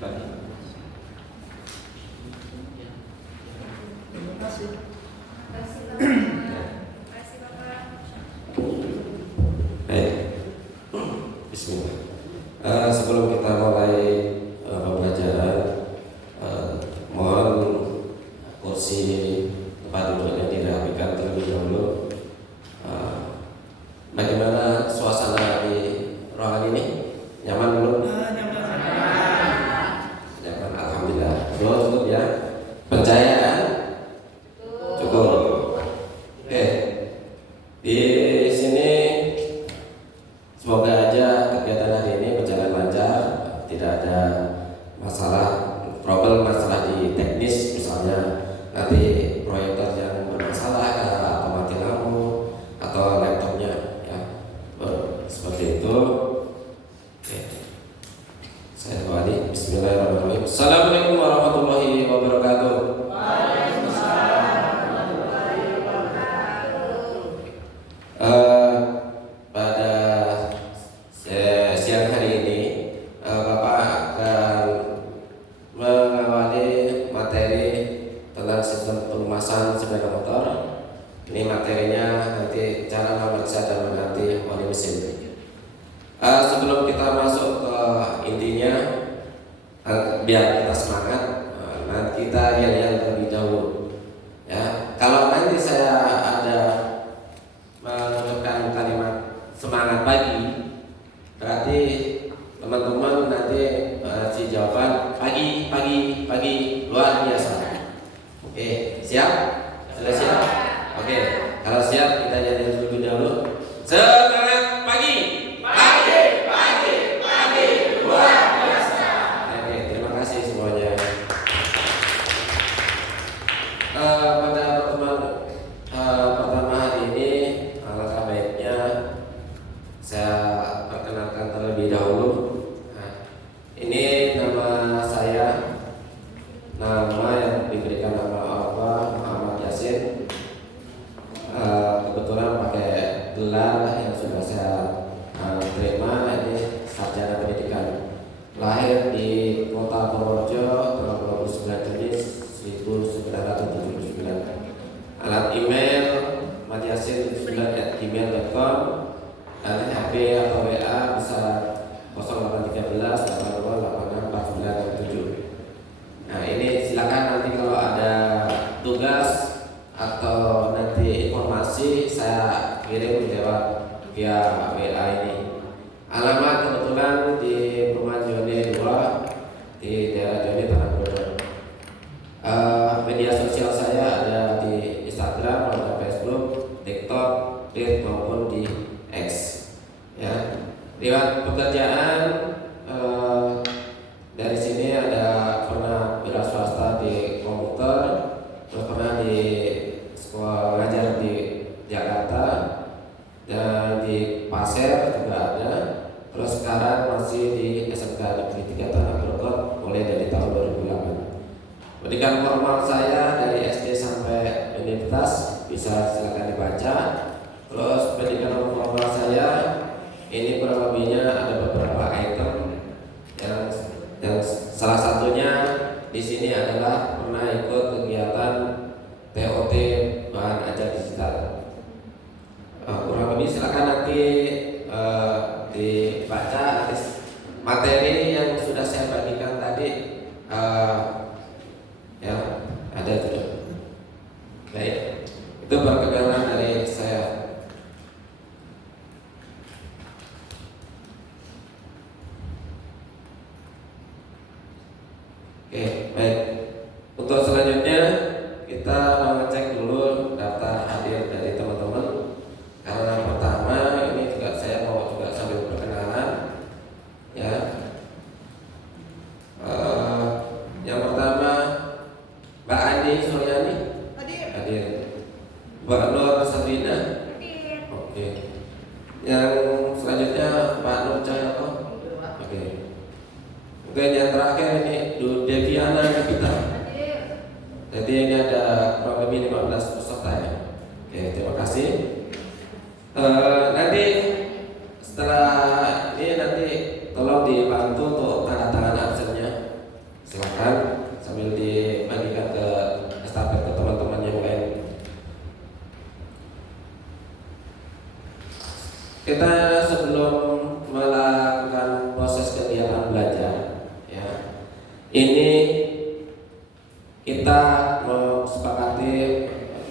tadi. Terima kasih. Baik, Bismillah. Sebelum kita mulai pembelajaran, mohon kursi tempat duduknya dirapikan terlebih dahulu. Bagaimana suasana di ruangan ini? Nyaman belum? Nyaman, alhamdulillah. Cukup ya. Pencahayaan cukup. Oke. Di sini semoga aja kegiatan hari ini berjalan lancar, tidak ada masalah masalah di teknis, misalnya nanti proyektor yang bermasalah atau mati lampu atau laptopnya ya. Seperti itu. Oke. Saya awali. Bismillahirrahmanirrahim. Assalamualaikum warahmatullahi wabarakatuh. Pada siang hari ini Bapak akan mengawali materi tentang sistem pelumasan sepeda motor. Ini materinya nanti cara memeriksa dan mengganti oli mesin. Sebelum kita masuk ke intinya, biar kita semangat, nanti kita lihat terlebih dahulu. Ya, kalau nanti saya ada mengucapkan kalimat semangat pagi, berarti teman-teman nanti si jawaban pagi luar biasa. Oke, siap? Sudah siap? Oke, kalau siap kita jadi terlebih dahulu. Semangat pagi luar biasa. Oke, terima kasih semuanya. Pada pertemuan pertama hari ini, alangkah baiknya saya perkenalkan terlebih dahulu. Ini nama saya, nama yang diberikan nama Allah Muhammad Yasin. Kebetulan pakai gelar yang sudah saya terima, ini sarjana pendidikan. Lahir di Kota Purworejo tanggal 29 Juni 1979. Alat email matyasin9@gmail.com dan HP atau WA bisa 0813 82864967. Nah, ini silakan nanti kalau ada tugas atau nanti informasi saya kirim lewat via WA ini. Alamat kebetulan di Perumahan Joni 2 di daerah Joni Tanah Abang. Media sosial saya ada di Instagram, ada Facebook, TikTok, Twitter maupun di X. Ya, lewat pekerjaan dari sini ada pernah wira swasta di komputer, terus pernah di sekolah ngajar di Jakarta dan di Pasir juga ada. Terus sekarang masih di SMK Negeri 3 Tanah Abang mulai dari tahun 2008. Pendidikan formal saya dari SD sampai universitas bisa silakan dibaca. Terus pendidikan non formal saya ini kurang lebihnya ada beberapa item yang salah satunya di sini adalah pernah ikut kegiatan TOT bahan ajar digital. Kurang lebih silakan nanti dibaca nanti materi yang sudah saya bagikan tadi. Ya, ada juga. Baik, itu perkenalan dari saya. Oke, baik. Untuk selanjutnya kita mengecek dulu daftar hadir dari teman-teman. Karena yang pertama ini juga saya mau juga sambil perkenalan, ya. Yang pertama Mbak Andi Suryani hadir. Mbak Nur Sabrina hadir. Oke. Yang selanjutnya Pak Nur Cahyoto. Oke. Oke, yang terakhir ini Du Deviana kita. Jadi ini ada kurang lebih 15 peserta ya. Oke, terima kasih. Nanti setelah ini nanti tolong dibantu untuk tanda tangan absennya. belajar. Ya, ini kita sepakati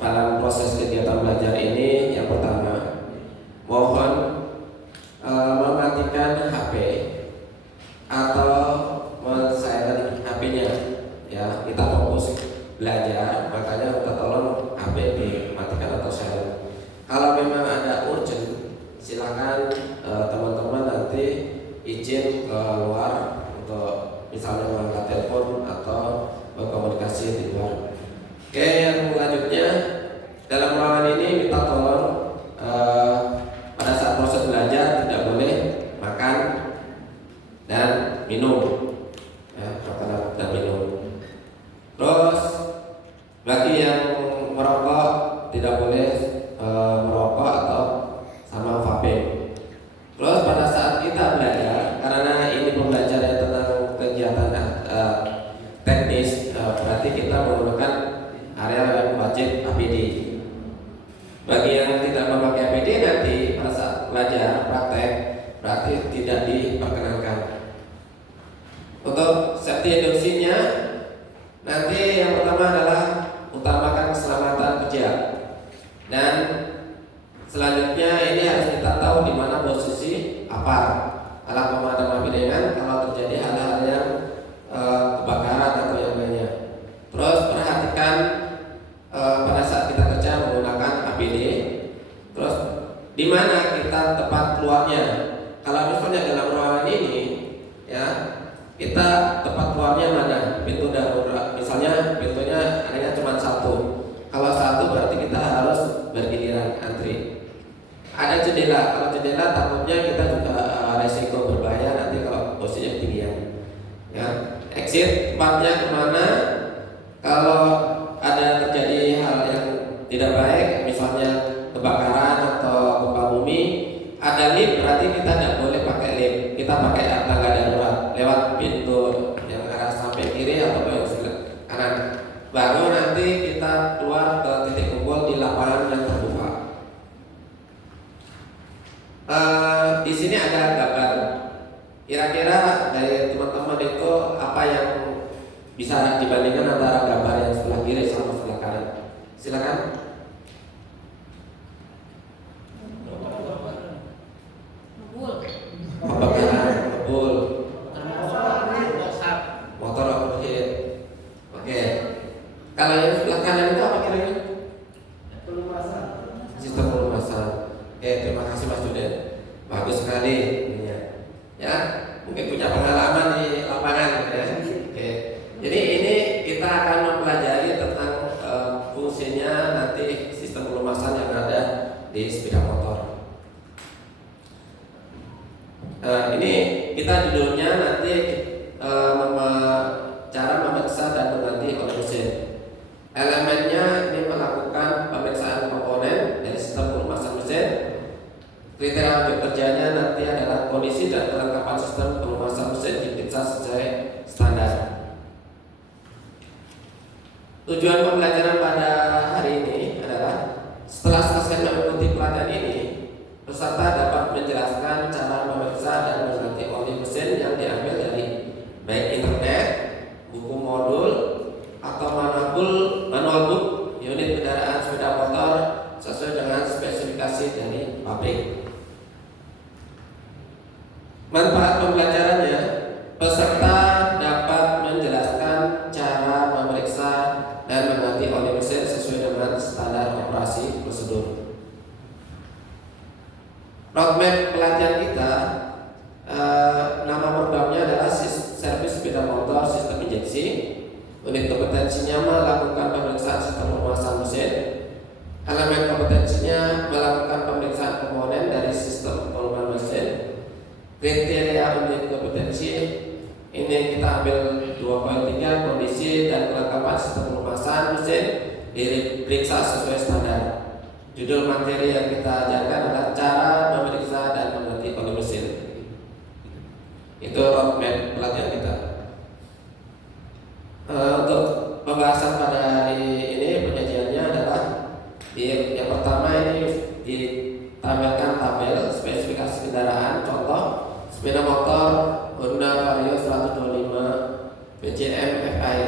dalam proses kegiatan belajar ini yang pertama mohon mematikan HP atau men-silent HP-nya. Ya, kita fokus belajar, makanya kita tolong HP dimatikan atau silent. Kalau memang ada urgent, silakan teman-teman nanti izin keluar untuk misalnya mengangkat telepon atau berkomunikasi di luar. Oke, yang selanjutnya dalam ruangan ini minta tolong pada saat proses belajar tidak boleh makan dan minum, ya, makan dan minum. Terus bagi yang merokok tidak boleh merokok atau sama vape. Terus pada saat kita belajar, karena ini pembelajaran tentang kegiatan teknis, berarti kita menggunakan area yang wajib APD. Bagi yang tidak memakai APD nanti pada saat belajar praktek berarti tidak diperkenankan. Untuk safety induksinya nanti yang pertama adalah utamakan keselamatan kerja, dan selanjutnya ini harus kita tahu di mana posisi APAR, alat pemadam api ringan, kalau terjadi hal-hal yang kebakaran atau yang lainnya. Terus perhatikan pada saat kita kerja menggunakan APD. Terus di mana kita tempat keluarnya. Kalau misalnya dalam ruangan ini, ya, kita tempat keluarnya mana? Pintu darurat. Misalnya pintunya hanya cuma satu. Kalau satu berarti kita harus bergiliran antri. Ada jendela. Kalau jendela takutnya kita juga resiko berbahaya nanti kalau posisinya ketinggian. Ya, exit tempatnya kemana? Kalau ada terjadi hal yang tidak baik, misalnya kebakaran atau gempa bumi, ada lift, berarti kita tidak boleh pakai lift. Kita pakai tangga darurat lewat pintu yang arah samping kiri atau yang sebelah kanan. Baru nanti kita keluar ke titik kumpul di lapangan yang terbuka. Di sini ada gambar. Kira-kira dari teman-teman itu apa yang bisa dibandingkan antara gambar yang sebelah kiri sama sebelah kanan? Silakan. Kebakaran, ngebul, motor overheat. Oke. Kalau yang sebelah kanan itu apa kira-kira? Sistem pelumasan. Oke, terima kasih Mas Judet. Bagus sekali. Ya, mungkin punya pengalaman di lapangan, ya. Oke. Jadi ini kita akan mempelajari tentang fungsinya nanti sistem pelumasan yang ada di sepeda motor. Ini kita judulnya nanti cara memeriksa dan mengganti oli mesin. Elemennya ini melakukan pemeriksaan komponen dari sistem pelumasan mesin. Kriteria wajib kerjanya nanti adalah kondisi dan kelengkapan sistem pelumasan mesin diperiksa sesuai standar. Tujuan pembelajaran pada hari ini adalah setelah selesai mengikuti pelatihan ini, peserta dapat menjelaskan cara memeriksa dan mengganti oli mesin yang diambil dari baik internet, buku modul, atau manual book unit kendaraan sepeda motor sesuai dengan spesifikasi dari pabrik. Manfaat pembelajarannya, peserta dapat menjelaskan cara memeriksa dan mengganti oli mesin sesuai dengan standar operasi prosedur. Roadmap pelatihan kita, nama programnya adalah servis sepeda motor sistem injeksi. Unit kompetensinya melakukan pemeriksaan sistem pelumasan mesin. Elemen kompetensinya melakukan pemeriksaan komponen dari sistem pelumasan mesin. Kriteria unit kompetensi ini kita ambil 2.3, kondisi dan kelengkapan sistem pelumasan mesin diperiksa sesuai standar. Judul materi yang kita ajarkan adalah cara memeriksa dan mengganti oli mesin. Itu roadmap pelatihan kita. Untuk pembahasan pada hari ini penyajiannya adalah yang pertama ini ditampilkan tabel spesifikasi kendaraan. Contoh sepeda motor Honda Vario PJMFI.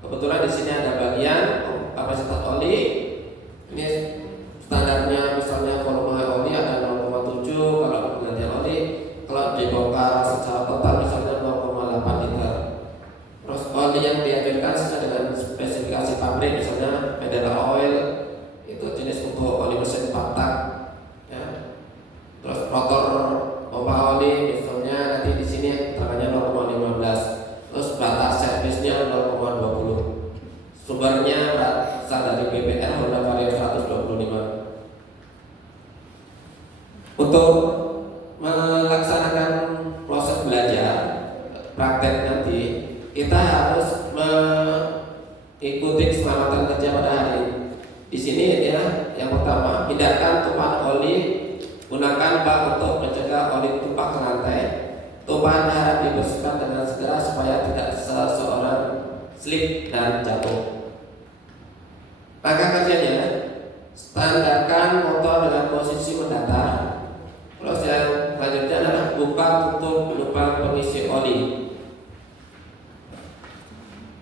Kebetulan di sini ada bagian kapasitas oli. Ini standarnya misalnya volume oli ada 0,7 kalau penggantian oli. Kalau dibongkar secara total misalnya 0,8 liter. Terus oli yang dianjurkan sesuai dengan spesifikasi pabrik, misalnya Medela Oil itu jenis untuk oli mesin 4 tak. Ya. Terus rotor pompa oli misalnya nanti di sini tekanannya 0,15. Terus batas servisnya 0,20. Sumbernya berasal dari BPR Honda Vario 125. Untuk melaksanakan proses belajar praktek nanti kita harus mengikuti keselamatan kerja pada hari. Di sini ya, yang pertama, hindarkan tumpahan oli. Gunakan bak untuk mencegah oli tumpah ke lantai. Tumpahan harap dibersihkan dengan segera supaya tidak seseorang slip dan jatuh. Langkah kerjanya, standarkan motor dengan posisi mendatar. Terus yang selanjutnya adalah buka tutup lubang pengisi oli.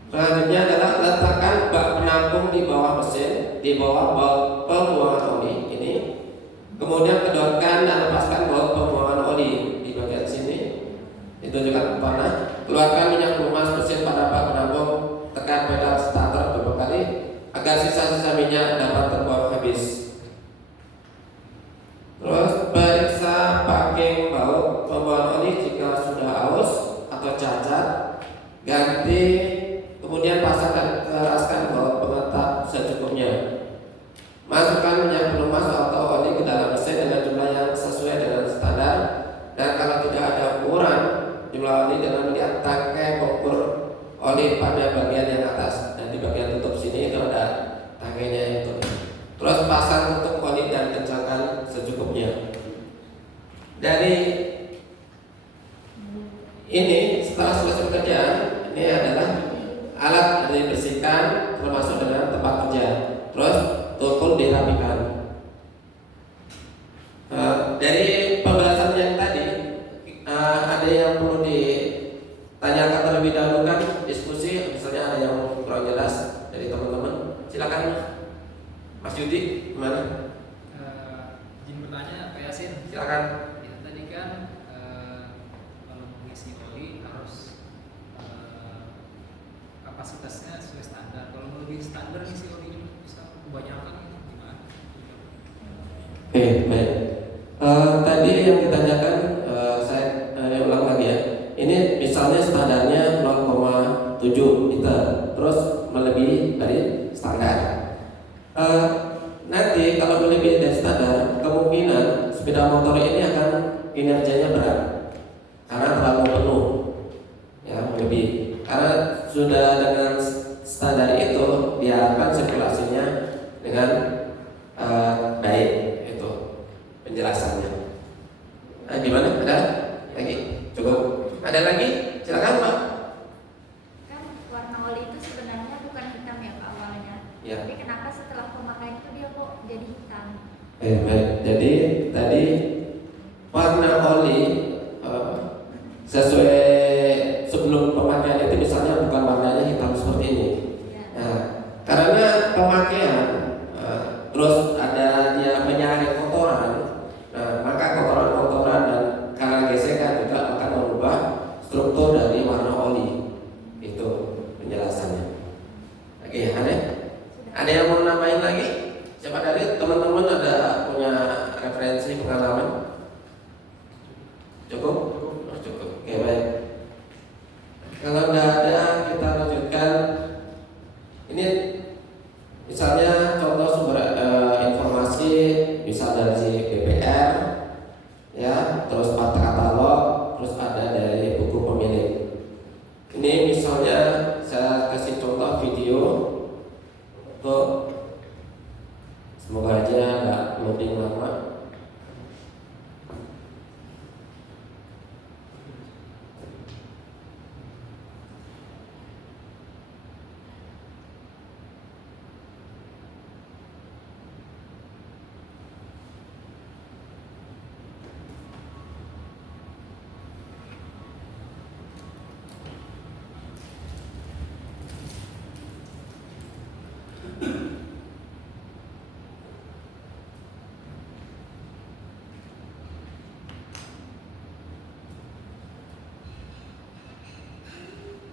Selanjutnya adalah letakkan bak penampung di bawah mesin, di bawah bak pembuangan oli ini. Kemudian kedorkan dan lepaskan baut pembuangan oli di bagian sini. Ditunjukkan panah. Keluarkan minyak pelumas mesin pada bak penampung. Tekan pedal starter beberapa kali agar sisa-sisa minyak dapat terbuang habis. Terus periksa packing baut pembuangan oli jika sudah aus atau cacat. Ganti, kemudian pasang dan keraskan baut pengetap secukupnya. Masukkan minyak pelumas atau oli ke dalam mesin dengan jumlah yang sesuai dengan standar. Dan kalau tidak ada ukuran jumlah oli dengan melihat tangkai pengukur oli pada bagian yang atas. Dan di bagian tutup sini itu ada tangkainya itu. Terus pasang tutup oli dan kencangkan secukupnya. Dari ini setelah selesai pekerjaan, ini adalah alat yang dibersihkan termasuk dengan tempat kerja. Terus tukul dirapikan. Dari pembahasan yang tadi, ada yang perlu ditanyakan terlebih dahulu kan? Diskusi, misalnya ada yang kurang jelas dari teman-teman. Silakan, Mas Yudi, gimana? Izin bertanya, Pak Yasin. Silakan. Ya, tadi kan kalau mengisi oli harus kapasitasnya sesuai standar. Kalau lebih standar isi oli ini bisa kebanyakan gitu, gimana? Baik. Tadi yang ditanyakan saya ulang lagi ya. Ini misalnya standarnya 0,7 liter, terus melebihi dari standar. Nanti kalau melebihi dari standar, kemungkinan sepeda motor ini akan kinerjanya berat karena terlalu penuh, ya melebihi. Karena sudah dengan standar itu diharapkan sirkulasinya dengan baik itu penjelasannya. Nah, gimana? Ada lagi? Cukup? Ada lagi? Silakan Pak. Kan warna oli itu sebenarnya bukan hitam ya Pak awalnya. Ya. Tapi kenapa setelah pemakaian itu dia kok jadi hitam? Baik. Jadi tadi warna oli sesuai sebelum pemakaian itu misalnya bukan warnanya hitam seperti ini. Ya. Nah, karena pemakaian terus ada dia menyaring kotoran, maka kotoran-kotoran dan karena gesekan juga akan merubah struktur dari warna oli. Itu penjelasannya. Oke, ada yang mau nambahin lagi? Siapa dari teman-teman ada punya referensi pengalaman? Cukup? Oh, cukup. Oke, baik. Kalau tidak ada, kita lanjutkan. Ini misalnya contoh sumber informasi bisa dari BPR, ya, terus part katalog, terus ada dari buku pemilik. Ini misalnya saya kasih contoh video untuk semoga aja nggak loading lama.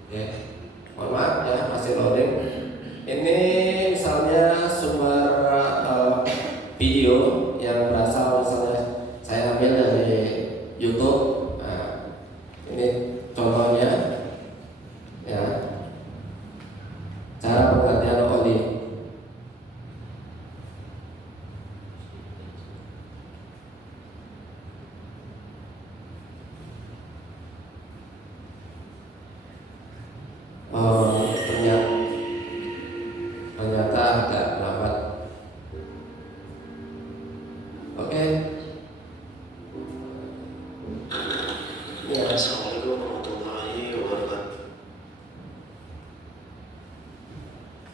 Ya, mohon maaf ya, masih loading. Ini misalnya sumber video yang berasal misalnya saya ambil dari YouTube. Nah, ini contohnya ya, cara pengertian oli. Ternyata agak lambat. Oke. Ya. Assalamualaikum warahmatullahi wabarakatuh.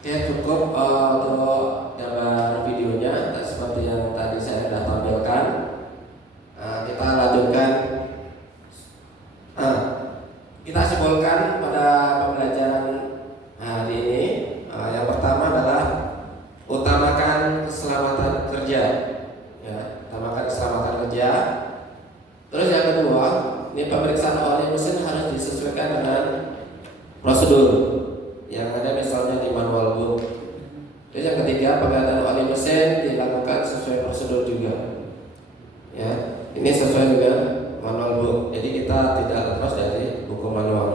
Ya cukup untuk gambar videonya seperti yang tadi saya sudah tampilkan. Kita lanjutkan. Kita simpulkan pada pembelajaran hari ini. Yang pertama adalah utamakan keselamatan kerja. Ya, utamakan keselamatan kerja. Terus yang kedua, ini pemeriksaan oli mesin harus disesuaikan dengan prosedur yang ada misalnya di manual book. Terus yang ketiga, penggantian oli mesin dilakukan sesuai prosedur juga. Ya, ini sesuai dengan manual book. Jadi kita tidak lepas dari buku manual.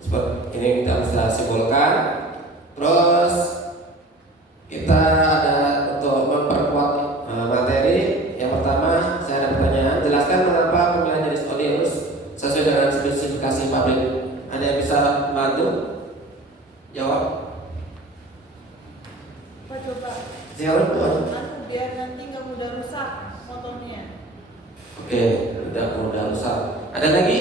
Seperti ini kita bisa simpulkan. Terus kita ada untuk memperkuat materi. Yang pertama, saya ada pertanyaan. Jelaskan mengapa pemilihan jenis oli harus sesuai dengan spesifikasi pabrik. Ada yang bisa bantu? Jawab. Pak coba. Jawab tuh. Biar nanti nggak mudah rusak motornya. Oke, tidak mudah rusak. Ada lagi?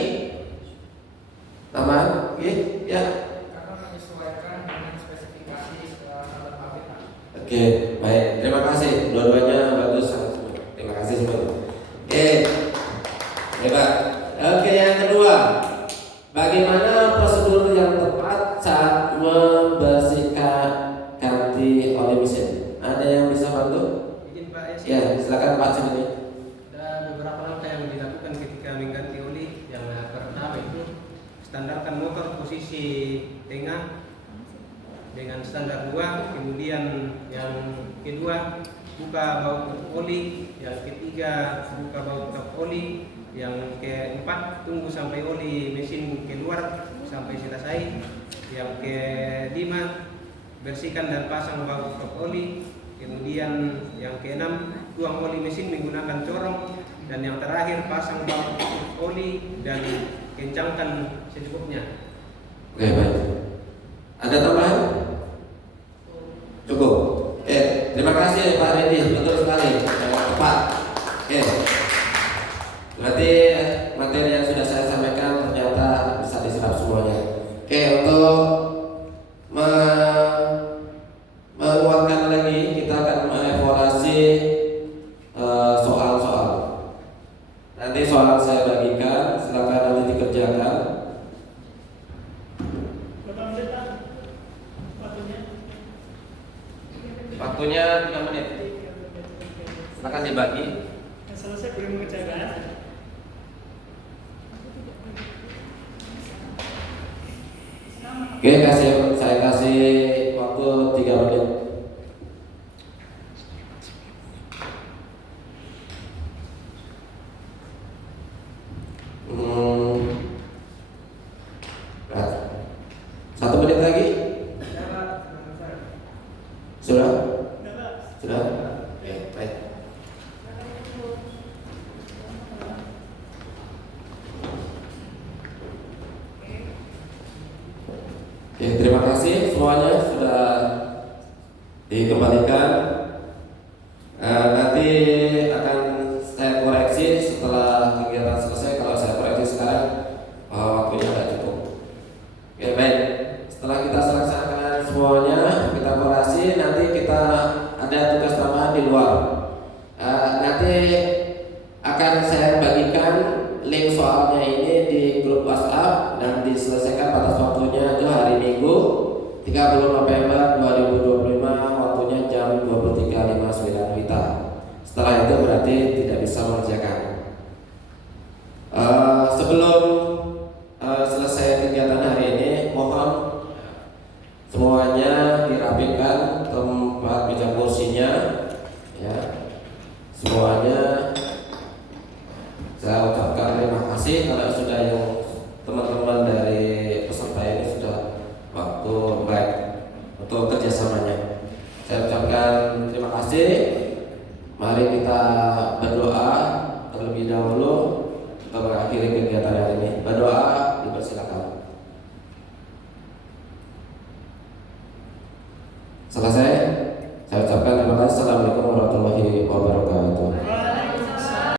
Tambahan? Oke, ya. Karena menyesuaikan dengan spesifikasi standar pabrik. Oke, baik. Terima kasih. Dua-duanya bagus. Terima kasih semua. Oke, hebat. Oke, yang kedua, bagaimana prosedur yang tepat saat membersihkan ganti oli mesin? Ada yang bisa bantu? Izin Pak Ya, silakan Pak sini. Ada beberapa langkah yang dilakukan ketika mengganti oli. Yang pertama itu standarkan motor posisi tengah dengan standar 2. Kemudian yang kedua, buka baut oli. Yang ketiga, buka baut kap oli. Yang keempat, tunggu sampai oli mesin keluar sampai selesai. Yang kelima, bersihkan dan pasang baut kap oli. Kemudian yang keenam, tuang oli mesin menggunakan corong. Dan yang terakhir, pasang baut oli dan kencangkan secukupnya. Oke, baik. Ada tambahan? Cukup. Oke, terima kasih Pak Redi. Betul sekali. Tepat. Oke. Berarti materi yang sudah saya sampaikan ternyata bisa diserap semuanya. Oke, untuk menguatkan lagi, kita akan mengevaluasi soal-soal. Nanti soal saya bagikan, silakan nanti dikerjakan. Berapa menit Pak? Waktunya? Waktunya 3 menit. Silakan dibagi. Yang selesai boleh mengerjakan. Oke, saya kasih waktu 3 menit. Nah, 1 menit lagi. Sudah? Sudah? Oke, baik. Oke, terima kasih semuanya sudah dikembalikan. Nanti akan saya koreksi setelah kegiatan selesai. Kalau saya koreksi sekarang, waktunya tidak cukup. Oke, baik. Setelah kita selesaikan semuanya, kita koreksi. Nanti kita ada tugas tambahan di luar. Nanti akan saya bagikan link soalnya ini di grup WhatsApp dan diselesaikan batas waktunya itu hari Minggu 30 November 2025, waktunya jam 23.59 WITA. Setelah itu berarti tidak bisa mengerjakan. Sebelum selesai selesai kegiatan hari ini, mohon semuanya dirapikan tempat meja kursinya, ya. Semuanya saya ucapkan terima kasih karena sudah yang teman-teman dari peserta ini sudah waktu baik untuk kerjasamanya. Saya ucapkan terima kasih. Mari kita berdoa terlebih dahulu untuk mengakhiri kegiatan hari ini. Berdoa, dipersilakan. Selesai. Saya ucapkan terima kasih. Assalamualaikum warahmatullahi wabarakatuh.